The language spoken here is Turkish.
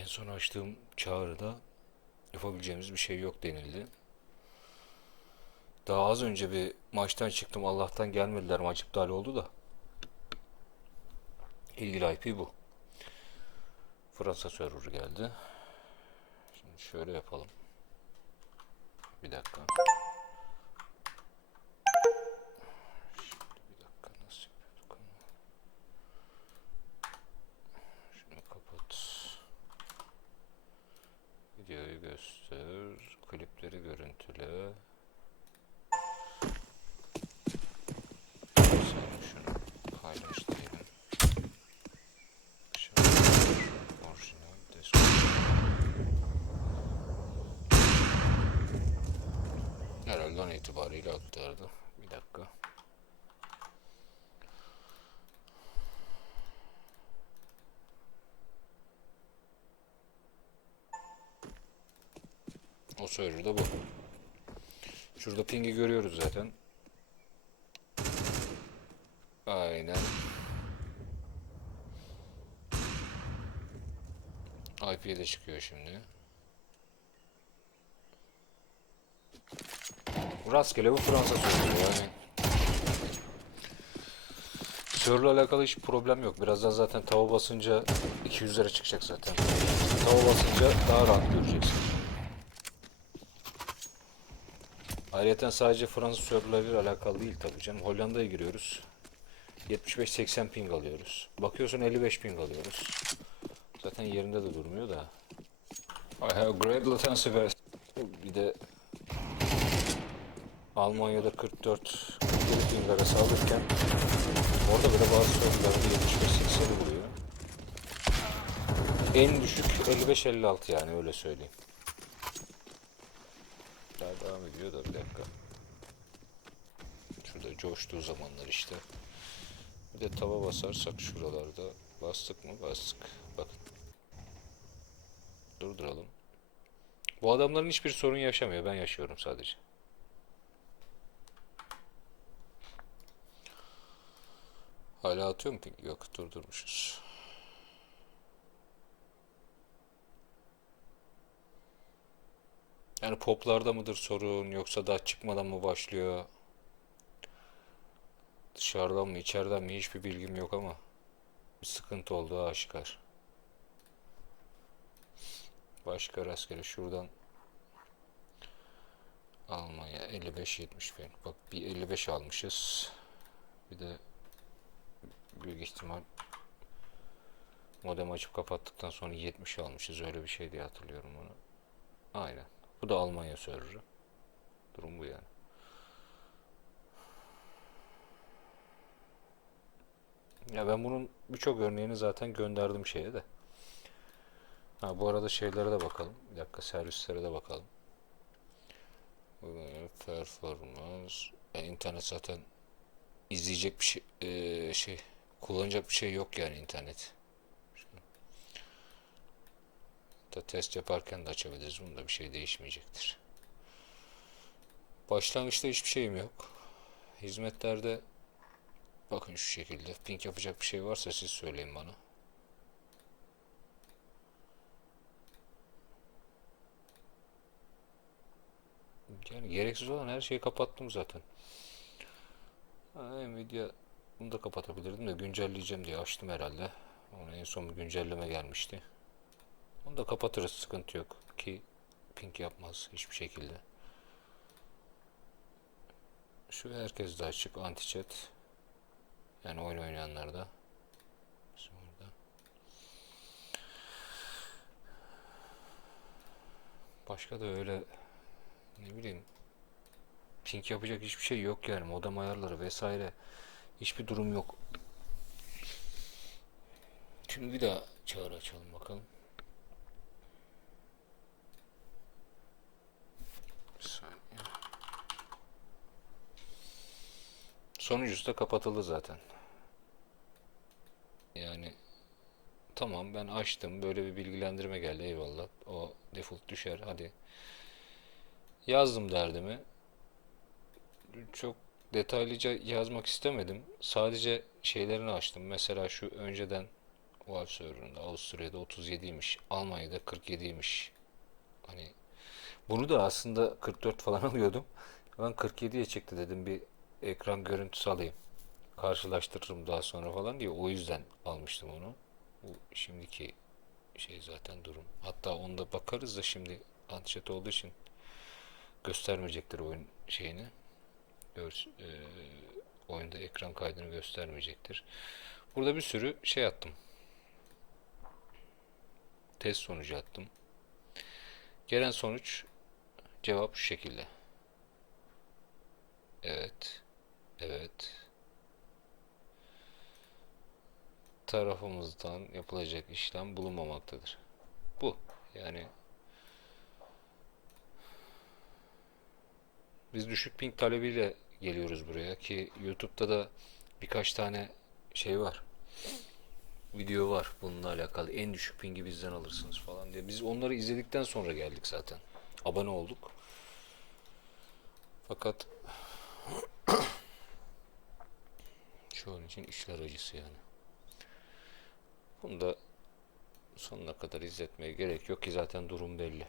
En son açtığım çağrıda yapabileceğimiz bir şey yok denildi. Daha az önce bir maçtan çıktım. Allah'tan gelmediler. Maç iptal oldu da. İlgili IP bu. Fransa server geldi. Şimdi şöyle yapalım. Bir dakika. Şimdi bir dakika nasıl yapıyorduk onu? Şunu kapat. Videoyu göster. Klipleri görüntüle. Şunu paylaş diyelim. Şöyle orijinal desktop. Herhalde itibariyle aktardı. Bir dakika. O server da bu. Şurada ping'i görüyoruz zaten. Aynen. IP'ye de çıkıyor şimdi. Rastgele bu Fransa server yani. Server'la alakalı hiç problem yok. Birazdan zaten tava basınca 200'lere çıkacak zaten. Tava basınca daha rahat göreceksin. Ayrıca sadece Fransız serverlarıyla alakalı değil tabii canım. Hollanda'ya giriyoruz. 75-80 ping alıyoruz. Bakıyorsun 55 ping alıyoruz. Zaten yerinde de durmuyor da. I have great latency bir de Almanya'da 44 47 ping arası alırken orada bile bazı serverlarda 75-80'i buluyor. En düşük 55-56 yani öyle söyleyeyim. Ediyor da bir dakika. Şurada coştuğu zamanlar işte. Bir de tava basarsak şuralarda bastık mı? Bastık. Bakın. Durduralım. Bu adamların hiçbir sorun yaşamıyor. Ben yaşıyorum sadece. Hala atıyor mu? Yok durdurmuşuz. Yani poplarda mıdır sorun yoksa daha çıkmadan mı başlıyor? Dışarıdan mı içeriden mi hiçbir bilgim yok ama bir sıkıntı olduğu aşikar. Başka rastgele şuradan Almanya 55-70 bin. Bak bir 55 almışız. Bir de büyük ihtimal modem açıp kapattıktan sonra 70 almışız. Öyle bir şey diye hatırlıyorum onu. Aynen. Bu da Almanya serverı. Durum bu yani. Ya ben bunun birçok örneğini zaten gönderdim şeye de. Ha bu arada şeylere de bakalım. Bir dakika servislere de bakalım. Performans. Yani internet zaten izleyecek bir şey, eee, şey kullanacak bir şey yok yani internet. Da test yaparken de açabiliriz. Bunda bir şey değişmeyecektir. Başlangıçta hiçbir şeyim yok. Hizmetlerde bakın şu şekilde. Ping yapacak bir şey varsa siz söyleyin bana. Yani gereksiz olan her şeyi kapattım zaten. Nvidia bunu da kapatabilirdim de güncelleyeceğim diye açtım herhalde. Ona en son bir güncelleme gelmişti. Onu da kapatırız sıkıntı yok ki ping yapmaz hiçbir şekilde. Şu herkes de açık anti chat. Yani oyun oynayanlar da. Başka da öyle ne bileyim ping yapacak hiçbir şey yok yani modem ayarları vesaire hiçbir durum yok. Şimdi bir daha çağrı açalım bakalım. Sonuncusu da kapatıldı zaten. Yani tamam ben açtım böyle bir bilgilendirme geldi eyvallah. O default düşer hadi. Yazdım derdimi. Çok detaylıca yazmak istemedim. Sadece şeylerini açtım. Mesela şu önceden Valve serverında Avusturya'da 37'ymiş. Almanya'da 47'ymiş. Hani bunu da aslında 44 falan alıyordum. Ben 47'ye çıktı dedim bir ekran görüntüsü alayım. Karşılaştırırım daha sonra falan diye o yüzden almıştım onu. Bu şimdiki şey zaten durum. Hatta onda bakarız da şimdi antiçet olduğu için göstermeyecektir oyun şeyini. Gör, e, oyunda ekran kaydını göstermeyecektir. Burada bir sürü şey attım. Test sonucu attım. Gelen sonuç cevap şu şekilde. Evet. Evet. Tarafımızdan yapılacak işlem bulunmamaktadır. Bu. Yani biz düşük ping talebiyle geliyoruz buraya ki YouTube'da da birkaç tane şey var. Video var bununla alakalı. En düşük pingi bizden alırsınız falan diye. Biz onları izledikten sonra geldik zaten. Abone olduk. Fakat şu an için işler acısı yani. Bunu da sonuna kadar izletmeye gerek yok ki zaten durum belli.